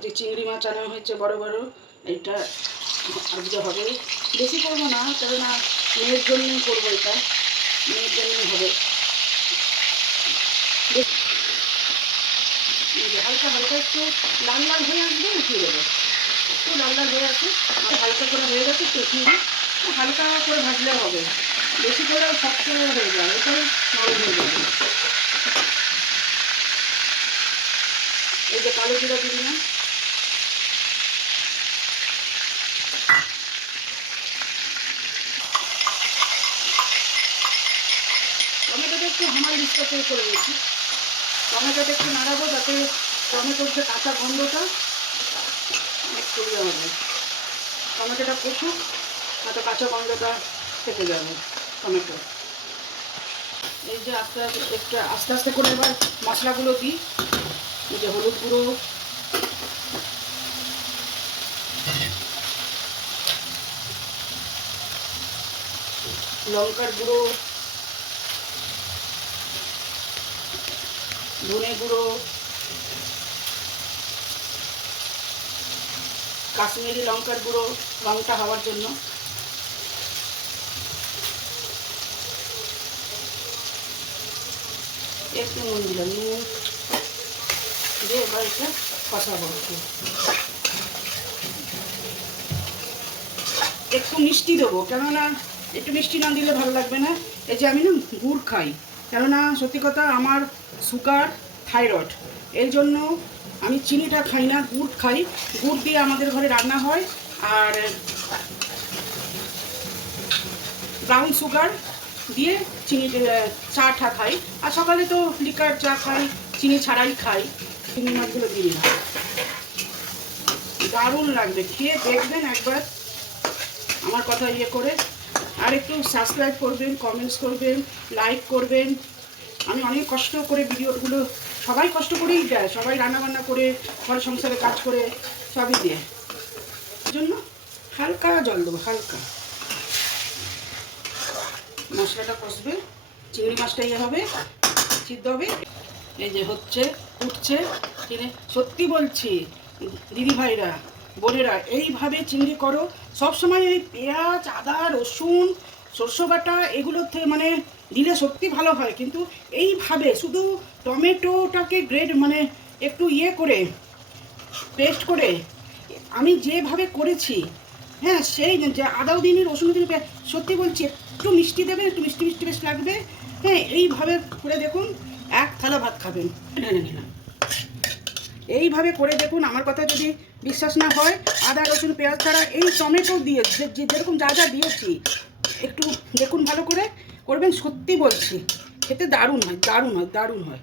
আজকে চিংড়ি মাছ আনা হয়েছে বড় বড়। এইটা আজকে হবে, বেশি করবো না, তবে না মেয়ের জন্যই করবো, এটা মেয়ের জন্যই হবে। হালকা হালকা একটু লাল লাল হয়ে আসবে, উঠিয়ে দেবো। একটু লাল লাল হয়ে আসে, হালকা করে হয়ে গেছে, একটু উঠিয়ে দিই। হালকা করে ভাজলে হবে, বেশি করে শক্ত হয়ে যাবে, এরপরে নরম হয়ে যাবে। এই যে কালো জিরা দিয়ে দিলাম, টমেটোটা একটু হামাল ডিস্টার্ব করে নিয়েছি। টমেটোটা একটু নাড়াবো যাতে টমেটোর যে কাঁচা গন্ধটা চলে যাবে। টমেটোটা কষুক, যাতে কাঁচা গন্ধটা থেকে যাবে টমেটো। এই যে একটু আস্তে আস্তে করে এবার মশলাগুলো দিই। এই যে হলুদ গুঁড়ো, লঙ্কার গুঁড়ো, ধনে গুঁড়ো, কাশ্মীরি লঙ্কার গুঁড়ো রঙটা হওয়ার জন্য, একটু নুন দিলাম, নুন দিয়ে এবার এটা কষাবো। একটু মিষ্টি দেবো, কেননা একটু মিষ্টি না দিলে ভালো লাগবে না। এই যে আমি না গুড় খাই, কেননা সত্যি কথা আমার সুগার, থাইরয়েড, এর জন্য আমি চিনিটা খাই না, গুড় খাই। গুড় দিয়ে আমাদের ঘরে রান্না হয়, আর ব্রাউন সুগার দিয়ে চিনি চা খাই। আর সকালে তো লিকার চা খাই, চিনি ছাড়াই খাই। চিংড়ি মাছগুলো দিই না, দারুণ লাগবে, খেয়ে দেখবেন একবার আমার কথা ইয়ে করে। আর একটু সাবস্ক্রাইব করবেন, কমেন্টস করবেন, লাইক করবেন। আমি অনেক কষ্ট করে ভিডিওগুলো, সবাই কষ্ট করেই দেয়, সবাই রান্নাবান্না করে, ঘর সংসারে কাজ করে, সবই দিয়ে। এই জন্য হালকা জল দেবো, হালকা। মশলাটা কষবে, চিংড়ি মাছটা ইয়ে হবে, সিদ্ধ হবে। এই যে হচ্ছে, উঠছে চিংড়ি। সত্যি বলছি দিদি ভাইরা, বোনেরা, এইভাবে চিংড়ি করো সবসময়। এই পেঁয়াজ, আদা, রসুন, সরষে বাটা এগুলোতে মানে দিলে সত্যি ভালো হয়, কিন্তু এইভাবে শুধু টমেটোটাকে গ্রেড মানে একটু ইয়ে করে পেস্ট করে আমি যেভাবে করেছি, হ্যাঁ, সেই যে আদাও দিনই, রসুন দিনই, সত্যি বলছি একটু মিষ্টি দেবে, একটু মিষ্টি মিষ্টি বেশ লাগবে। হ্যাঁ, এইভাবে করে দেখুন, এক থালা ভাত খাবেন। ঢেলে নিলাম, এইভাবে করে দেখুন। আমার কথা যদি বিশ্বাস না হয়, আদা রসুন পেঁয়াজ ছাড়া এই টমেটো দিয়ে যেরকম যা যা দিয়েছি একটু দেখুন, ভালো করে করবেন। সত্যি বলছি খেতে দারুণ হয়, দারুণ হয়, দারুণ হয়।